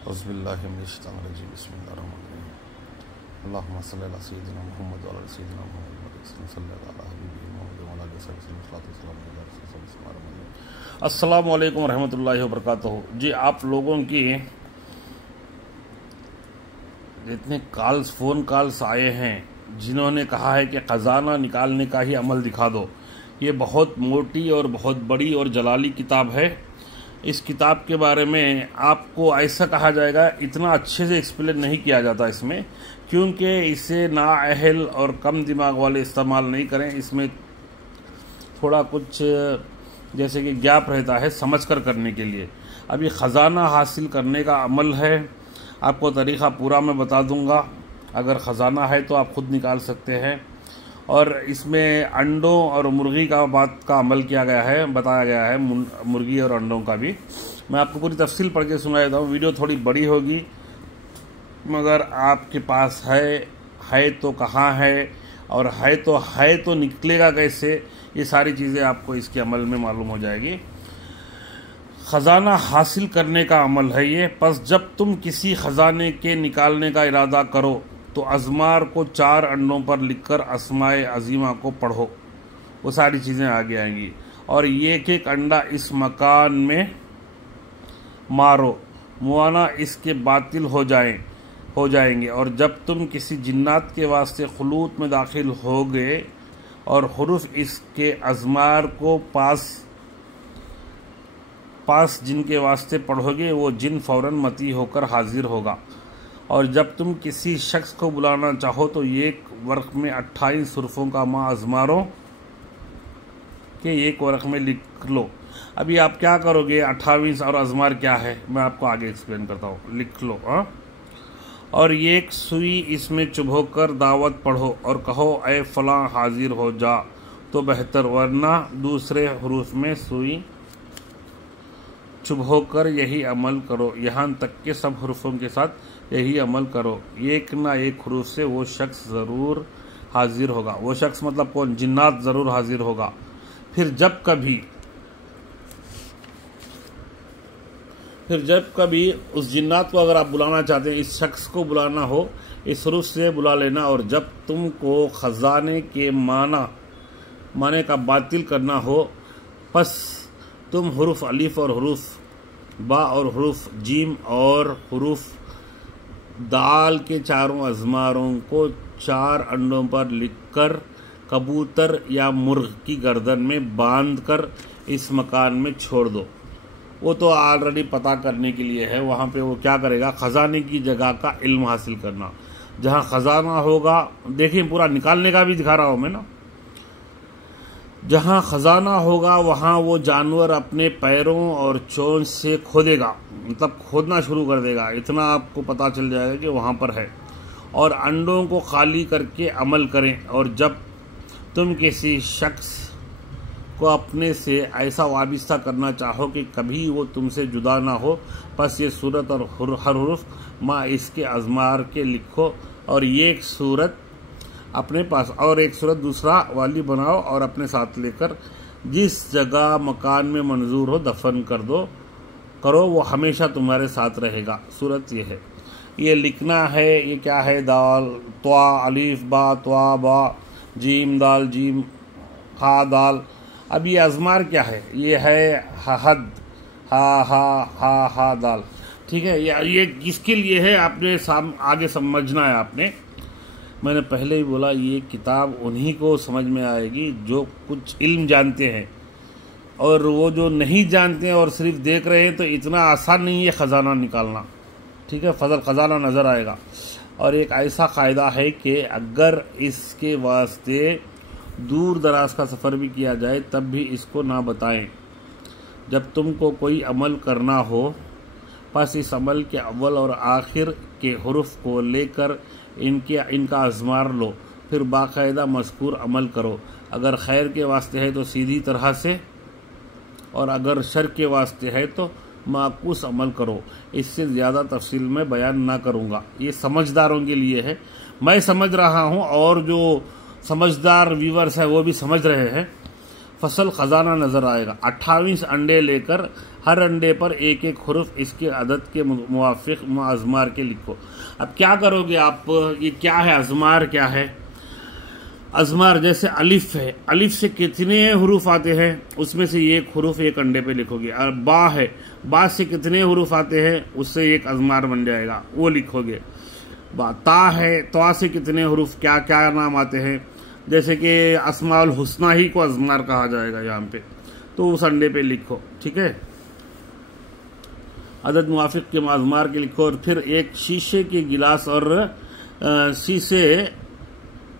औज़ुबिल्लाहि मिनश्शैतानिर्रजीम बिस्मिल्लाहिर्रहमानिर्रहीम अल्लाहुम्मा सल्लि अला सय्यिदिना मुहम्मद व अला सय्यिदिना मुहम्मद सल्लल्लाहु अलैहि वसल्लम। अस्सलामु अलैकुम रहमतुल्लाहि व बरकातुहू। जी, आप लोगों की जितने फ़ोन कॉल्स आए हैं जिन्होंने कहा है कि ख़जाना निकालने का ही अमल दिखा दो, ये बहुत मोटी और बहुत बड़ी और जलाली किताब है। इस किताब के बारे में आपको ऐसा कहा जाएगा, इतना अच्छे से एक्सप्लेन नहीं किया जाता इसमें, क्योंकि इसे नाअहल और कम दिमाग वाले इस्तेमाल नहीं करें। इसमें थोड़ा कुछ जैसे कि गैप रहता है समझ कर करने के लिए। अभी ख़जाना हासिल करने का अमल है, आपको तरीक़ा पूरा मैं बता दूंगा। अगर ख़जाना है तो आप ख़ुद निकाल सकते हैं। और इसमें अंडों और मुर्गी का बात का अमल किया गया है, बताया गया है, मुर्गी और अंडों का भी। मैं आपको पूरी तफसील पढ़ के सुना देता हूँ। वीडियो थोड़ी बड़ी होगी, मगर आपके पास है तो कहाँ है, और है तो निकलेगा कैसे, ये सारी चीज़ें आपको इसके अमल में मालूम हो जाएगी। ख़जाना हासिल करने का अमल है ये। बस जब तुम किसी ख़जाने के निकालने का इरादा करो तो अज़मार को 4 अंडों पर लिखकर अस्माए अज़ीमा को पढ़ो, वो सारी चीज़ें आगे आएंगी। और एक एक अंडा इस मकान में मारो, मुआना इसके बातिल हो जाएंगे। और जब तुम किसी जिन्नात के वास्ते खुलूत में दाखिल होगे और हुरूफ इसके अज़मार को पास जिनके वास्ते पढ़ोगे, वो जिन फ़ौरन मती होकर हाजिर होगा। और जब तुम किसी शख्स को बुलाना चाहो तो एक वर्क़ में 28 हुरूफ़ों का माँ अज़मारों के एक वर्क़ में लिख लो। अभी आप क्या करोगे, 28 और अज़मार क्या है मैं आपको आगे एक्सप्लेन करता हूँ। लिख लो। और एक सुई इसमें चुभोकर दावत पढ़ो और कहो ए फ़लाँ हाजिर हो जा तो बेहतर, वरना दूसरे हुरूफ में सुई चुभोकर यही अमल करो, यहाँ तक कि सब हुरूफों के साथ यही अमल करो। एक ना एक हुरूफ से वो शख्स ज़रूर हाजिर होगा। वो शख्स मतलब कौन? जिन्नात ज़रूर हाजिर होगा। फिर जब कभी उस जिन्नात को अगर आप बुलाना चाहते हैं, इस शख्स को बुलाना हो, इस हुरूफ से बुला लेना। और जब तुमको ख़जाने के माने का बातिल करना हो, बस तुम हुरूफ अलिफ और हुरूफ बा और हुरूफ जीम और हुरूफ दाल के चारों अज़मारों को 4 अंडों पर लिखकर कबूतर या मुर्ग की गर्दन में बांधकर इस मकान में छोड़ दो। वो तो ऑलरेडी पता करने के लिए है। वहाँ पे वो क्या करेगा, ख़जाने की जगह का इल्म हासिल करना। जहाँ ख़जाना होगा, देखिए पूरा निकालने का भी दिखा रहा हूँ मैं ना। जहाँ ख़जाना होगा वहाँ वो जानवर अपने पैरों और चोंच से खोदेगा, मतलब खोदना शुरू कर देगा। इतना आपको पता चल जाएगा कि वहाँ पर है। और अंडों को खाली करके अमल करें। और जब तुम किसी शख्स को अपने से ऐसा वाबिस्ता करना चाहो कि कभी वो तुमसे जुदा ना हो, बस ये सूरत और हर हुरूफ माँ इसके अज़मार के लिखो। और एक सूरत अपने पास और एक सूरत दूसरा वाली बनाओ और अपने साथ लेकर जिस जगह मकान में मंजूर हो दफन करो, वो हमेशा तुम्हारे साथ रहेगा। सूरत ये है, ये लिखना है। ये क्या है? दाल त्वा अलीफ बा त्वा बा जीम दाल जीम हा दाल। अब ये अज़मार क्या है? ये है हद हा दाल। ठीक है, ये किसके लिए है आपने आगे समझना है आपने। मैंने पहले ही बोला, ये किताब उन्हीं को समझ में आएगी जो कुछ इल्म जानते हैं, और वो जो नहीं जानते हैं और सिर्फ देख रहे हैं, तो इतना आसान नहीं है ख़जाना निकालना। ठीक है, ख़जाना नज़र आएगा। और एक ऐसा क़ायदा है कि अगर इसके वास्ते दूर दराज का सफ़र भी किया जाए तब भी इसको ना बताएं। जब तुमको कोई अमल करना हो, बस इस अमल के अव्वल और आखिर के हुरूफ को लेकर इनका अज़मार लो, फिर बाकायदा मज़कूर अमल करो। अगर खैर के वास्ते है तो सीधी तरह से, और अगर शर के वास्ते है तो माकूस अमल करो। इससे ज़्यादा तफसील में बयान ना करूँगा। ये समझदारों के लिए है, मैं समझ रहा हूँ, और जो समझदार व्यूवर्स हैं वो भी समझ रहे हैं। फसल ख़जाना नज़र आएगा। 28 अंडे लेकर हर अंडे पर एक एक हुरूफ इसके अदद के मुवाफिक अज़मार के लिखो। अब क्या करोगे आप, ये क्या है अज़मार, क्या है अज़मार? जैसे अलिफ है, अलिफ से कितने हुरूफ आते हैं, उसमें से एक हुरूफ एक अंडे पे लिखोगे। और बा है, बा से कितने हुरूफ आते हैं, उससे एक अज़मार बन जाएगा, वो लिखोगे। ता है, ता से कितने हुरूफ, क्या क्या नाम आते हैं, जैसे कि अस्माउल हुस्ना ही को अज़मार कहा जाएगा यहाँ पे, तो उस अंडे पे लिखो। ठीक है, अदद मुवाफिक के अज़मार के लिखो। और फिर एक शीशे के गिलास और शीशे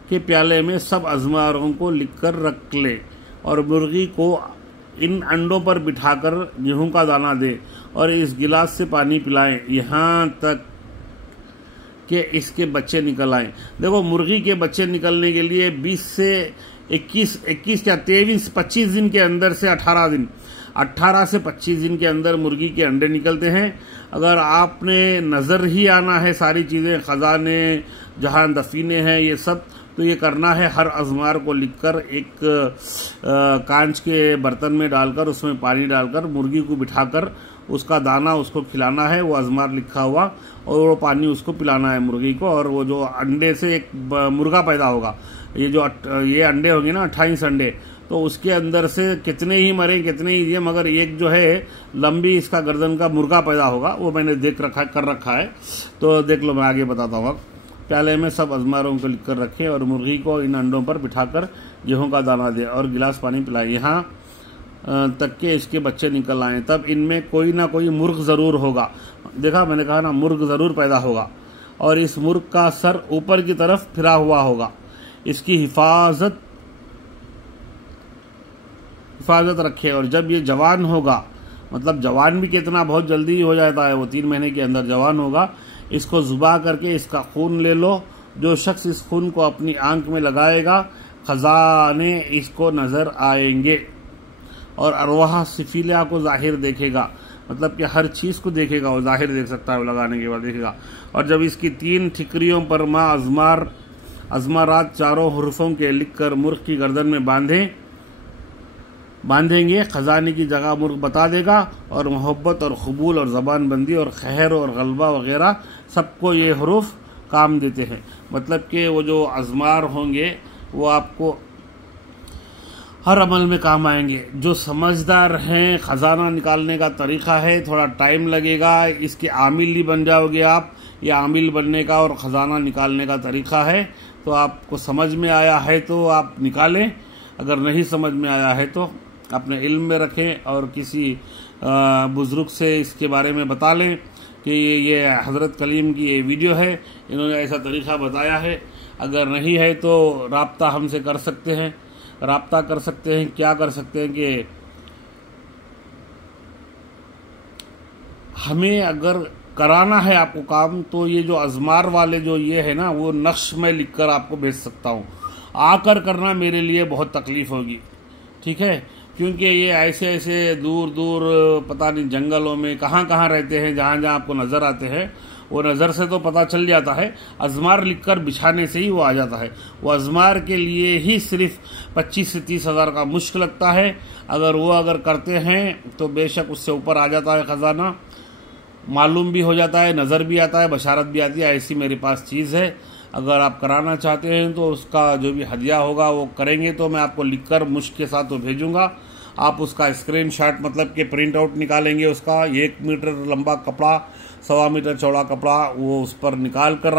के प्याले में सब अज़मारों को लिखकर रख ले और मुर्गी को इन अंडों पर बिठाकर गेहूं का दाना दे और इस गिलास से पानी पिलाएं यहाँ तक कि इसके बच्चे निकल आए। देखो, मुर्गी के बच्चे निकलने के लिए 20 से 21 या 23-25 दिन के अंदर से 18 से 25 दिन के अंदर मुर्गी के अंडे निकलते हैं। अगर आपने नज़र ही आना है सारी चीज़ें, ख़जाने जहाँ दफीने हैं ये सब, तो ये करना है। हर अज़मार को लिखकर एक कांच के बर्तन में डालकर उसमें पानी डालकर मुर्गी को बिठाकर उसका दाना उसको खिलाना है, वो अज़मार लिखा हुआ, और वो पानी उसको पिलाना है मुर्गी को। और वो जो अंडे से एक मुर्गा पैदा होगा, ये अंडे होंगे ना 28 अंडे, तो उसके अंदर से कितने ही मरे कितने ही ये, मगर एक जो है लंबी इसका गर्दन का मुर्गा पैदा होगा, वो मैंने कर रखा है। तो देख लो, मैं आगे बताता हूँ। प्याले में सब अज़मारों को लिख कर रखें और मुर्गी को इन अंडों पर बिठाकर गेहूं का दाना दे और गिलास पानी पिलाए यहाँ तक के इसके बच्चे निकल आए। तब इनमें कोई ना कोई मुर्ग ज़रूर होगा। देखा, मैंने कहा ना, मुर्ग ज़रूर पैदा होगा और इस मुर्ग का सर ऊपर की तरफ फिरा हुआ होगा। इसकी हिफाजत रखे और जब ये जवान होगा, मतलब जवान भी कितना बहुत जल्दी हो जाता है, वो 3 महीने के अंदर जवान होगा, इसको ज़ुबा करके इसका खून ले लो। जो शख्स इस खून को अपनी आंख में लगाएगा, खजाने इसको नज़र आएंगे और अरवाह सिफिला को ज़ाहिर देखेगा, मतलब कि हर चीज़ को देखेगा, वो ज़ाहिर देख सकता है, वो लगाने के बाद देखेगा। और जब इसकी 3 ठिकरियों पर माँ अज़मारात चारों हुरूफों के लिखकर मुर्ग की गर्दन में बांधेंगे, खजाने की जगह मुर्ग बता देगा और मोहब्बत और कबूल और ज़बान बंदी और खैर और गलबा वगैरह सबको ये हुरूफ काम देते हैं। मतलब कि वो जो अज़मार होंगे वो आपको हर अमल में काम आएंगे। जो समझदार हैं, ख़जाना निकालने का तरीक़ा है, थोड़ा टाइम लगेगा, इसके आमिल ही बन जाओगे आप। ये आमिल बनने का और ख़जाना निकालने का तरीक़ा है। तो आपको समझ में आया है तो आप निकालें, अगर नहीं समझ में आया है तो अपने इल्म में रखें और किसी बुज़ुर्ग से इसके बारे में बता लें कि ये हज़रत कलीम की ये वीडियो है, इन्होंने ऐसा तरीक़ा बताया है। अगर नहीं है तो राब्ता हमसे कर सकते हैं, क्या कर सकते हैं कि हमें अगर कराना है आपको काम, तो ये जो अज़मार वाले जो ये है ना, वो नक्श में लिखकर आपको भेज सकता हूँ। आकर करना मेरे लिए बहुत तकलीफ़ होगी, ठीक है, क्योंकि ये ऐसे दूर दूर पता नहीं जंगलों में कहाँ रहते हैं, जहाँ आपको नज़र आते हैं, वो नज़र से तो पता चल जाता है। अज़मार लिखकर बिछाने से ही वो आ जाता है। वो अज़मार के लिए ही सिर्फ 25 से 30 हज़ार का मुश्क लगता है। अगर करते हैं तो बेशक उससे ऊपर आ जाता है ख़जाना, मालूम भी हो जाता है, नज़र भी आता है, बशारत भी आती है। ऐसी मेरे पास चीज़ है। अगर आप कराना चाहते हैं तो उसका जो भी हदिया होगा वो करेंगे तो मैं आपको लिखकर मुश्क के साथ वो भेजूँगा। आप उसका स्क्रीनशॉट, मतलब कि प्रिंट आउट निकालेंगे उसका, 1 मीटर लंबा कपड़ा, 1.25 मीटर चौड़ा कपड़ा, वो उस पर निकाल कर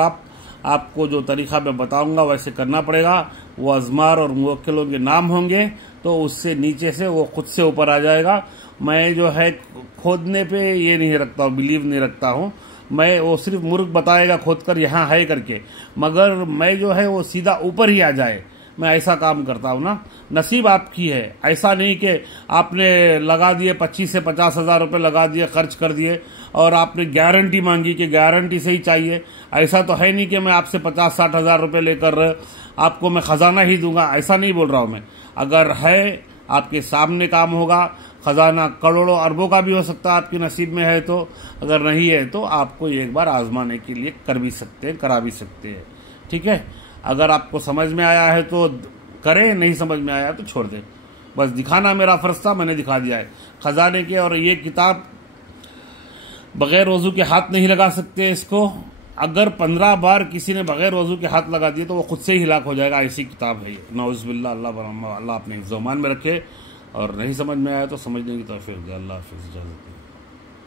आपको जो तरीक़ा मैं बताऊंगा वैसे करना पड़ेगा। वो अज़मार और मुवक्किलों के नाम होंगे तो उससे नीचे से वो खुद से ऊपर आ जाएगा। मैं जो है खोदने पे ये नहीं रखता हूँ, बिलीव नहीं रखता हूँ मैं। वो सिर्फ मुर्ग बताएगा खोद कर यहाँ है करके, मगर मैं जो है वो सीधा ऊपर ही आ जाए, मैं ऐसा काम करता हूँ ना। नसीब आपकी है, ऐसा नहीं कि आपने लगा दिए 25 से 50 हज़ार रुपये लगा दिए, खर्च कर दिए और आपने गारंटी मांगी कि गारंटी से ही चाहिए। ऐसा तो है नहीं कि मैं आपसे 50-60 हज़ार रुपये लेकर आपको मैं ख़जाना ही दूंगा, ऐसा नहीं बोल रहा हूँ मैं। अगर है आपके सामने काम होगा, ख़जाना करोड़ों अरबों का भी हो सकता है आपके नसीब में है तो। अगर नहीं है तो आपको एक बार आजमाने के लिए कर भी सकते हैं, करा भी सकते हैं, ठीक है। अगर आपको समझ में आया है तो करें, नहीं समझ में आया तो छोड़ दें। बस दिखाना मेरा फ़र्ज़ था, मैंने दिखा दिया है ख़जाने के। और ये किताब बग़ैर वज़ू के हाथ नहीं लगा सकते इसको। अगर 15 बार किसी ने बग़ैर वज़ू के हाथ लगा दिए तो वो खुद से ही हिलाक हो जाएगा, ऐसी किताब है ये। नाउज़ुबिल्लाह, अल्लाह अपने हिफ्ज़-ओ-अमान में रखे। और नहीं समझ में आया तो समझने की तौफ़ीक़ दे। अल्लाह हाफ़िज़, इजाज़त।